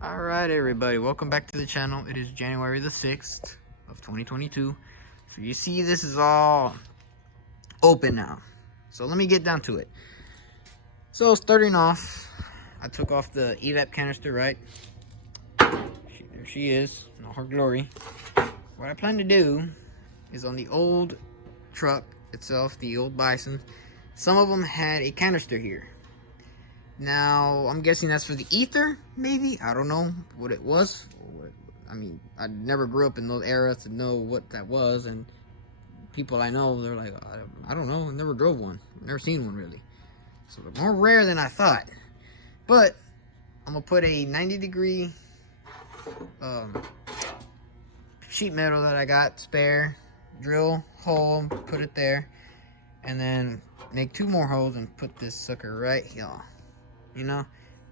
Alright everybody, welcome back to the channel. It is January the 6th of 2022. So you see this is all open now. So let me get down to it. So starting off, I took off the evap canister, right? There she is, in all her glory. What I plan to do is on the old truck itself, the old Bison, some of them had a canister here. Now, I'm guessing that's for the ether, maybe? I don't know what it was. I mean, I never grew up in those eras to know what that was, and people I know, they're like, I don't know, I never drove one. I've never seen one, really. So they're more rare than I thought. But, I'm going to put a 90-degree sheet metal that I got spare, drill hole, put it there, and then make 2 more holes and put this sucker right here. You know,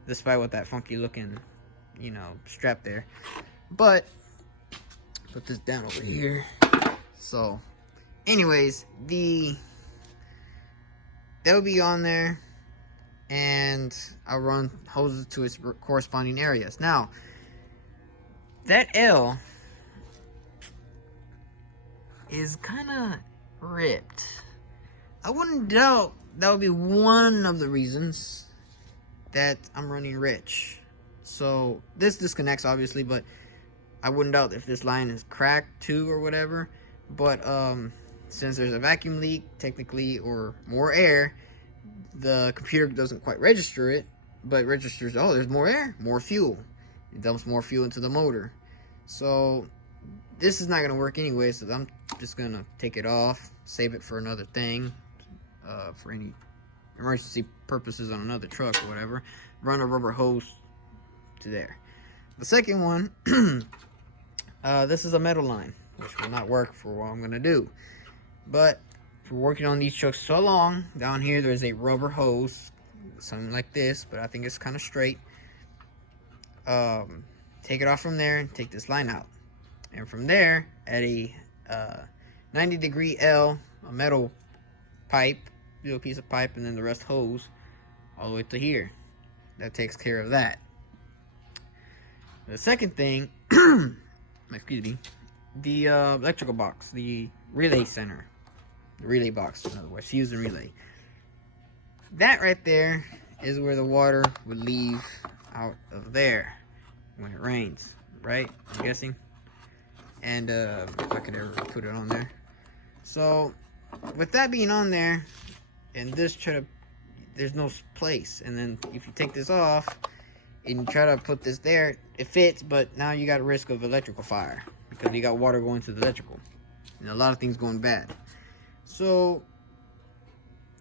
despite what that funky looking, you know, strap there. But put this down over here. So anyways, that'll be on there, and I'll run hoses to its corresponding areas. Now that L is kind of ripped. I wouldn't doubt that would be one of the reasons that I'm running rich. So this disconnects obviously, but I wouldn't doubt if this line is cracked too or whatever. But since there's a vacuum leak technically, or more air, the computer doesn't quite register it, but it registers, oh, there's more air, more fuel. It dumps more fuel into the motor. So this is not going to work anyway, so I'm just going to take it off, save it for another thing, for any emergency purposes on another truck or whatever. Run a rubber hose to there. The second one, this is a metal line, which will not work for what I'm going to do. But for working on these trucks so long, down here there's a rubber hose, something like this, but I think it's kind of straight. Take it off from there and take this line out. And from there, at a 90-degree L, a metal pipe, little piece of pipe, and then the rest hose all the way to here. That takes care of that. The second thing, excuse me, the electrical box, the relay center, the relay box, in other words, fuse and relay. That right there is where the water would leave out of there when it rains, right? I'm guessing. And if I could ever put it on there. So with that being on there, and this there's no place, and then if you take this off and you try to put this there, it fits, but now you got a risk of electrical fire because you got water going to the electrical and a lot of things going bad. So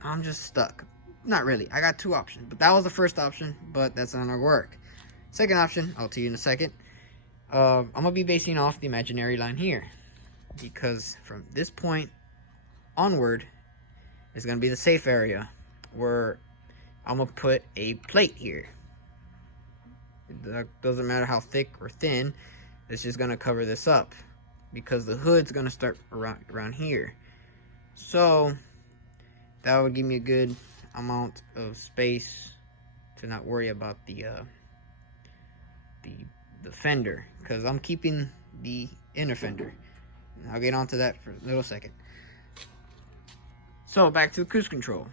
I'm just stuck. Not really. I got 2 options, but that was the first option, but that's not gonna work. Second option, I'll tell you in a second. I'm gonna be basing off the imaginary line here, because from this point onward is gonna be the safe area where I'm gonna put a plate here. It doesn't matter how thick or thin, it's just gonna cover this up because the hood's gonna start around here. So that would give me a good amount of space to not worry about the fender, because I'm keeping the inner fender. I'll get onto that for a little second. So back to the cruise control.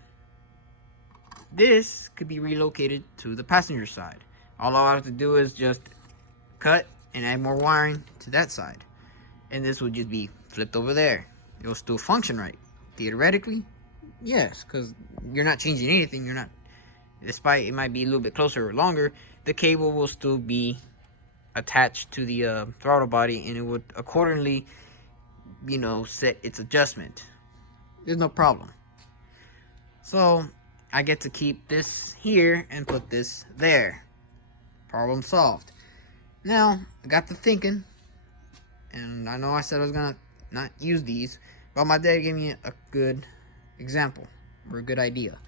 This could be relocated to the passenger side. All I have to do is just cut and add more wiring to that side, and this would just be flipped over there. It'll still function right. Theoretically, yes, because you're not changing anything. You're not, despite it might be a little bit closer or longer, the cable will still be attached to the throttle body, and it would accordingly, you know, set its adjustment. There's no problem. So I get to keep this here and put this there. Problem solved. Now I got to thinking, and I know I said I was gonna not use these, but my dad gave me a good example, or a good idea.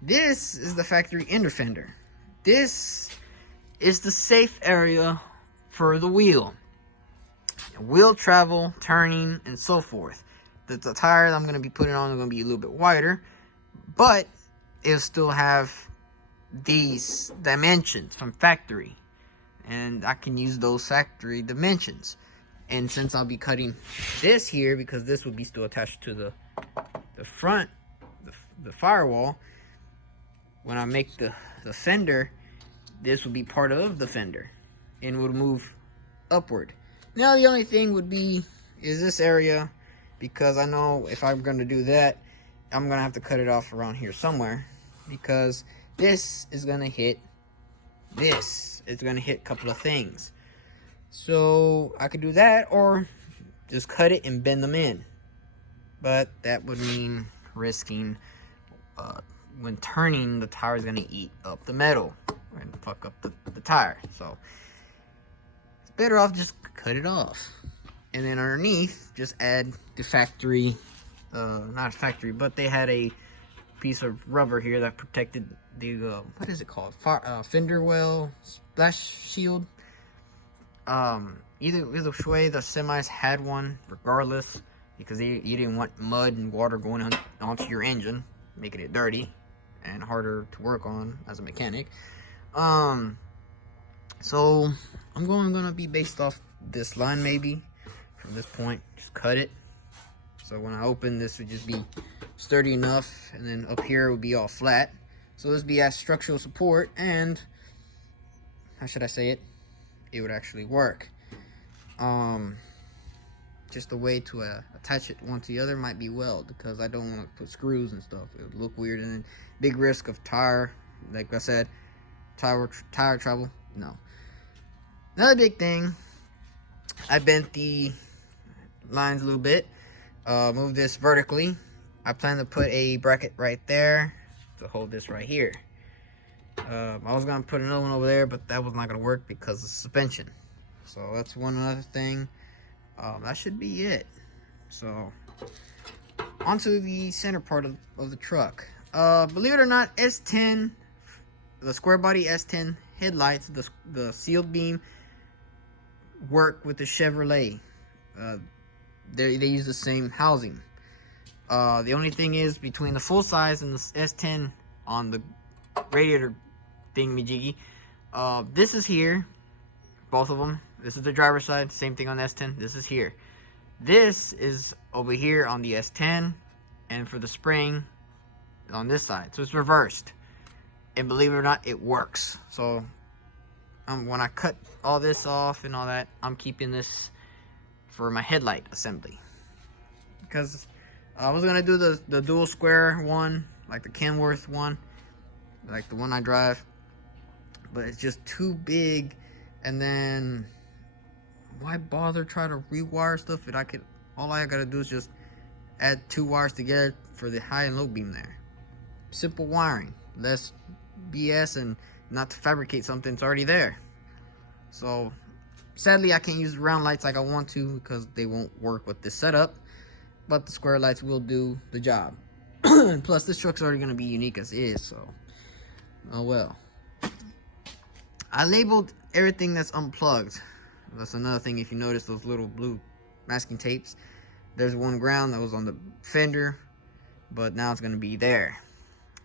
This is the factory inner fender. This is the safe area for the wheel. Wheel travel, turning, and so forth. The tires I'm going to be putting on are going to be a little bit wider, but it'll still have these dimensions from factory. and I can use those factory dimensions. And since I'll be cutting this here, because this will be still attached to the front, the firewall, when I make the fender, this will be part of the fender and would move upward. Now the only thing would be is this area, because I know if I'm going to do that, I'm going to have to cut it off around here somewhere, because this is going to hit this. It's going to hit a couple of things. So I could do that, or just cut it and bend them in. But that would mean risking, when turning, the tire is going to eat up the metal and fuck up the tire. So it's better off just cut it off. And then underneath, just add the factory, not factory, but they had a piece of rubber here that protected the, what is it called? Fender well splash shield. Either way, the semis had one regardless, because you didn't want mud and water going onto your engine, making it dirty and harder to work on as a mechanic. So I'm gonna be based off this line, maybe from this point, just cut it. So when I open, this would just be sturdy enough, and then up here it would be all flat. So this would be as structural support, and how should I say it? It would actually work. Just a way to attach it one to the other might be weld, because I don't want to put screws and stuff. It would look weird, and then big risk of tire, like I said, tire trouble. No. Another big thing, I bent the lines a little bit, moved this vertically. I plan to put a bracket right there to hold this right here. I was gonna put another one over there, but that was not gonna work because of suspension. So that's one other thing. That should be it. So onto the center part of the truck. Believe it or not, S10, the square body S10 headlights, the sealed beam, work with the Chevrolet. They use the same housing. The only thing is, between the full size and the S10 on the radiator thingamajiggy, this is here, both of them. This is the driver's side, same thing on the S10. This is here. This is over here on the S10, and for the spring on this side. So it's reversed, and believe it or not, it works. So when I cut all this off and all that, I'm keeping this for my headlight assembly, because I was gonna do the dual square one, like the Kenworth one, like the one I drive, but it's just too big. And then why bother try to rewire stuff if all I gotta do is just add 2 wires together for the high and low beam there. Simple wiring, less BS, and not to fabricate something that's already there. So sadly, I can't use round lights like I want to, because they won't work with this setup, but the square lights will do the job. Plus, this truck's already gonna be unique as is, so oh well. I labeled everything that's unplugged. That's another thing. If you notice those little blue masking tapes, there's one ground that was on the fender, but now it's going to be there.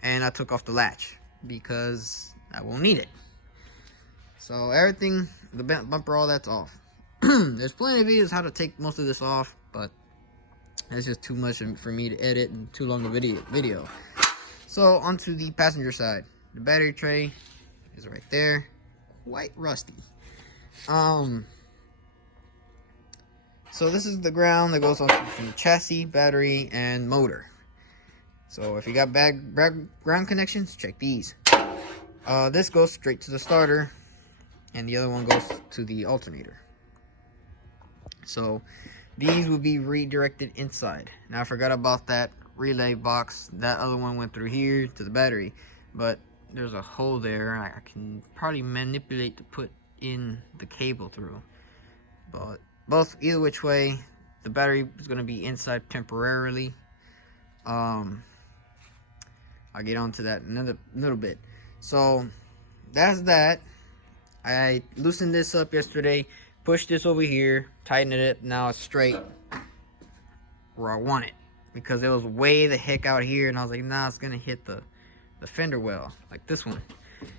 And I took off the latch because I won't need it. So everything, the bumper, all that's off. There's plenty of videos how to take most of this off, but it's just too much for me to edit and too long a video. So onto the passenger side. The battery tray is right there. Quite rusty. So this is the ground that goes on from the chassis, battery, and motor. So if you got bad ground connections, check these. This goes straight to the starter, and the other one goes to the alternator. So these will be redirected inside. Now I forgot about that relay box. That other one went through here to the battery, but there's a hole there. I can probably manipulate to put in the cable through. But either which way, the battery is going to be inside temporarily. I'll get onto that in another little bit. So that's that. I loosened this up yesterday, pushed this over here, tightened it up. Now it's straight where I want it, because it was way the heck out here, and I was like, nah, it's gonna hit the fender well, like this one.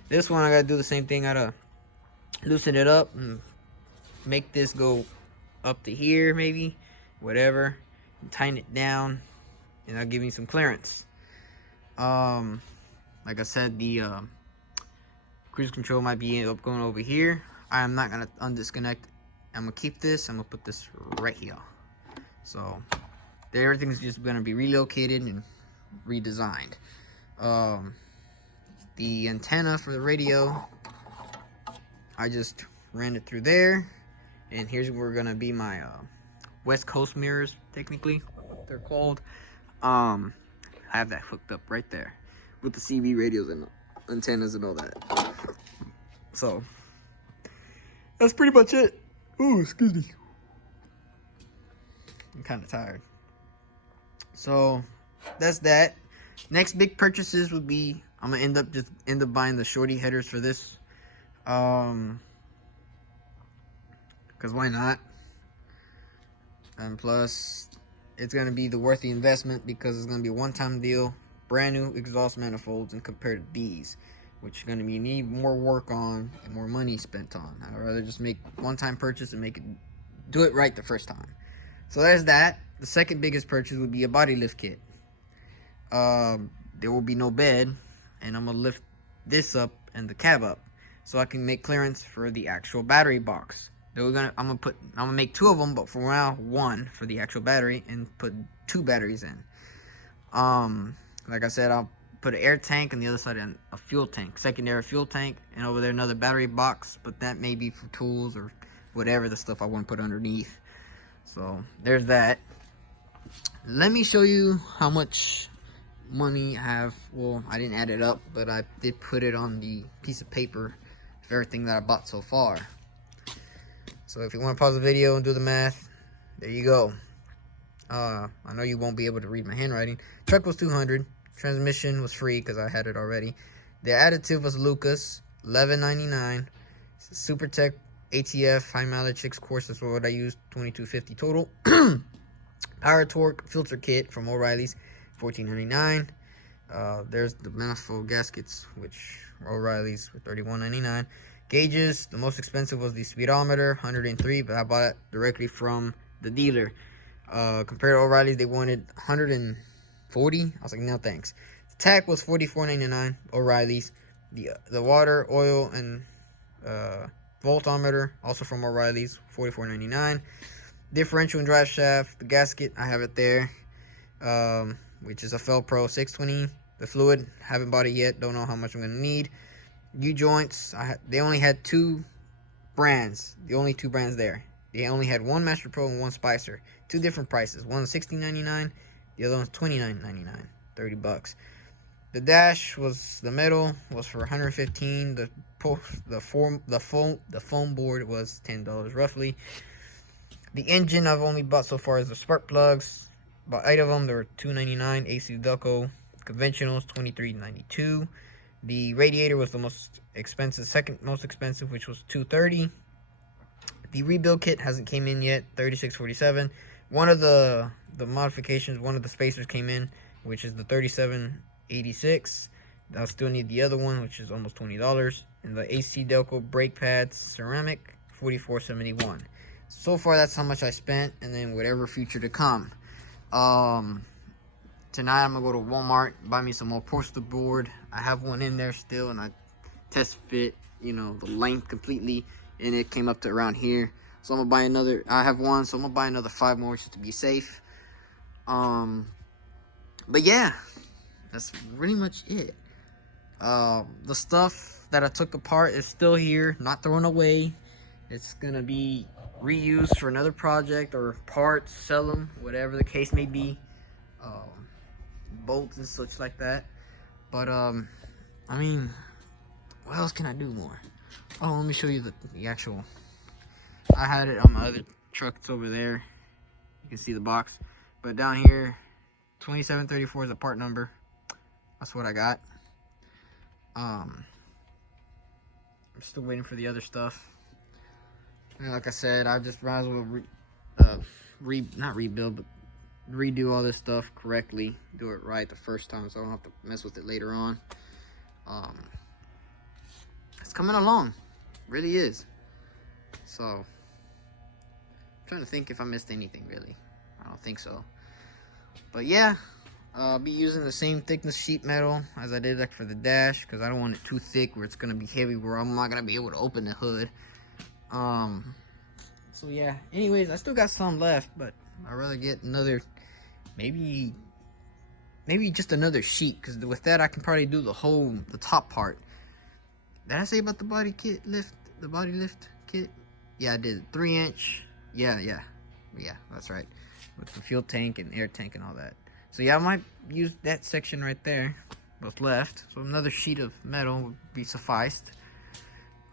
This one I gotta do the same thing. I gotta loosen it up and make this go up to here, maybe, whatever, and tighten it down, and that'll give me some clearance. Like I said, the cruise control might be up going over here. I'm not gonna undisconnect. I'm gonna keep this. I'm gonna put this right here. So everything's just gonna be relocated and redesigned. The antenna for the radio, I just ran it through there, and here's where gonna be my West Coast mirrors, technically they're called. I have that hooked up right there with the CB radios and antennas and all that. So that's pretty much it. Oh, excuse me. I'm kind of tired. So that's that. Next big purchases would be, I'm gonna end up buying the shorty headers for this. Cause why not? And plus, it's gonna be the worthy investment because it's gonna be a one-time deal, brand new exhaust manifolds, and compared to these, which are gonna be need more work on and more money spent on. I'd rather just make one-time purchase and do it right the first time. So there's that. The second biggest purchase would be a body lift kit. There will be no bed, and I'm gonna lift this up and the cab up so I can make clearance for the actual battery box. I'm gonna make 2 of them, but for now 1 for the actual battery and put 2 batteries in. Like I said, I'll put an air tank on the other side and a fuel tank, secondary fuel tank, and over there another battery box, but that may be for tools or whatever the stuff I want to put underneath. So there's that. Let me show you how much money I have. Well, I didn't add it up, but I did put it on the piece of paper for everything that I bought so far. So if you want to pause the video and do the math, there you go. I know you won't be able to read my handwriting. Truck was $200. Transmission was free because I had it already. The additive was Lucas, $11.99. Super Tech ATF high mileage 6 course. That's what I used. $22.50 total. Power torque filter kit from O'Reilly's, $14.99. There's the manifold gaskets, which O'Reilly's for $31.99. Gauges, the most expensive was the speedometer, $103, but I bought it directly from the dealer. Compared to O'Reilly's, they wanted $140. I was like, no thanks. The tack was $44.99. O'Reilly's. The water, oil, and voltometer, also from O'Reilly's, $44.99. Differential and drive shaft, the gasket, I have it there, which is a Felpro 620. The fluid, haven't bought it yet, don't know how much I'm gonna need. U-joints, they only had 2 brands, the only 2 brands there. They only had 1 Master Pro and 1 Spicer. 2 different prices, one was $16.99, the other one's $29.99, $30. The dash was, the metal was for $115. The foam board was $10 roughly. The engine I've only bought so far is the spark plugs. Bought 8 of them. They were $2.99. AC Delco conventionals $23.92. The radiator was the most expensive, second most expensive, which was $2.30. The rebuild kit hasn't came in yet, $36.47. One of the modifications, one of the spacers came in, which is the $37.86. I still need the other one, which is almost $20. And the AC Delco brake pads, ceramic, $44.71. So far, that's how much I spent, and then whatever future to come. Tonight, I'm going to go to Walmart, buy me some more poster board. I have one in there still, and I test fit, the length completely, and it came up to around here. So I'm going to buy another. I have one, so I'm going to buy another 5 more just to be safe. But yeah, that's pretty much it. The stuff that I took apart is still here, not thrown away. It's going to be reused for another project or parts, sell them, whatever the case may be. Bolts and such like that. But I mean, what else can I do more? Oh, let me show you the actual. I had it on my other truck. It's over there. You can see the box. But down here, 2734 is the part number. That's what I got. I'm still waiting for the other stuff. And like I said, I just might as well not rebuild, but redo all this stuff correctly. Do it right the first time, so I don't have to mess with it later on. It's coming along. Really is. So, I'm trying to think if I missed anything, really. I don't think so. But yeah, I'll be using the same thickness sheet metal as I did like for the dash, because I don't want it too thick where it's going to be heavy where I'm not going to be able to open the hood. So yeah, anyways, I still got some left, but I'd rather get another, maybe just another sheet, because with that I can probably do the top part. Did I say about the body lift kit? Yeah, I did. 3-inch. Yeah, that's right. With the fuel tank and air tank and all that. So yeah, I might use that section right there, what's left. So another sheet of metal would be sufficed.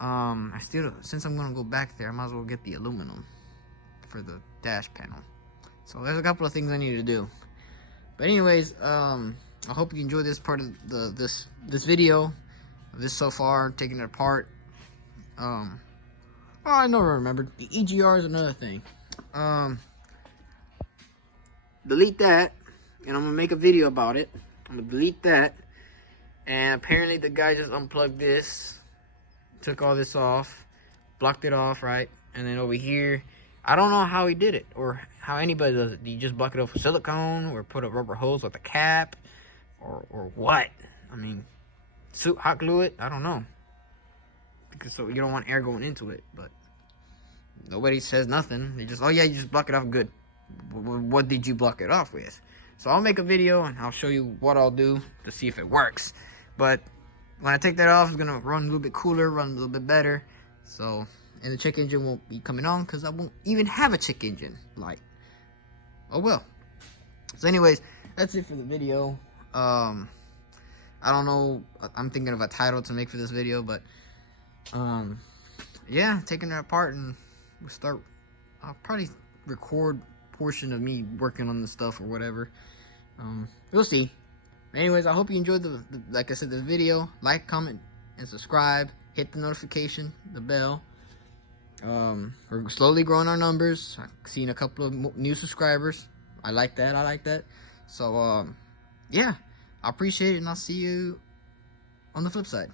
Since I'm gonna go back there, I might as well get the aluminum for the dash panel. So there's a couple of things I need to do. But anyways, I hope you enjoyed this part of this video of this so far, taking it apart. Oh, I know, I remembered. The EGR is another thing. Delete that, and I'm gonna make a video about it. I'm gonna delete that, and apparently the guy just unplugged this, took all this off, blocked it off, right? And then over here, I don't know how he did it, or how anybody does it. Do you just block it off with silicone, or put a rubber hose with a cap, or what? I mean, hot glue it? I don't know. Because so you don't want air going into it, but nobody says nothing. They just, oh yeah, you just block it off, good. What did you block it off with? So I'll make a video and I'll show you what I'll do to see if it works. But when I take that off, it's gonna run a little bit cooler, run a little bit better. So, and the check engine won't be coming on because I won't even have a check engine light. Oh well. So anyways, that's it for the video. I don't know, I'm thinking of a title to make for this video, but yeah, taking it apart, and I'll probably record portion of me working on the stuff or whatever. We'll see. Anyways, I hope you enjoyed like I said, the video. Like, comment, and subscribe. Hit the notification, the bell. We're slowly growing our numbers. I've seen a couple of new subscribers. I like that. So yeah, I appreciate it, and I'll see you on the flip side.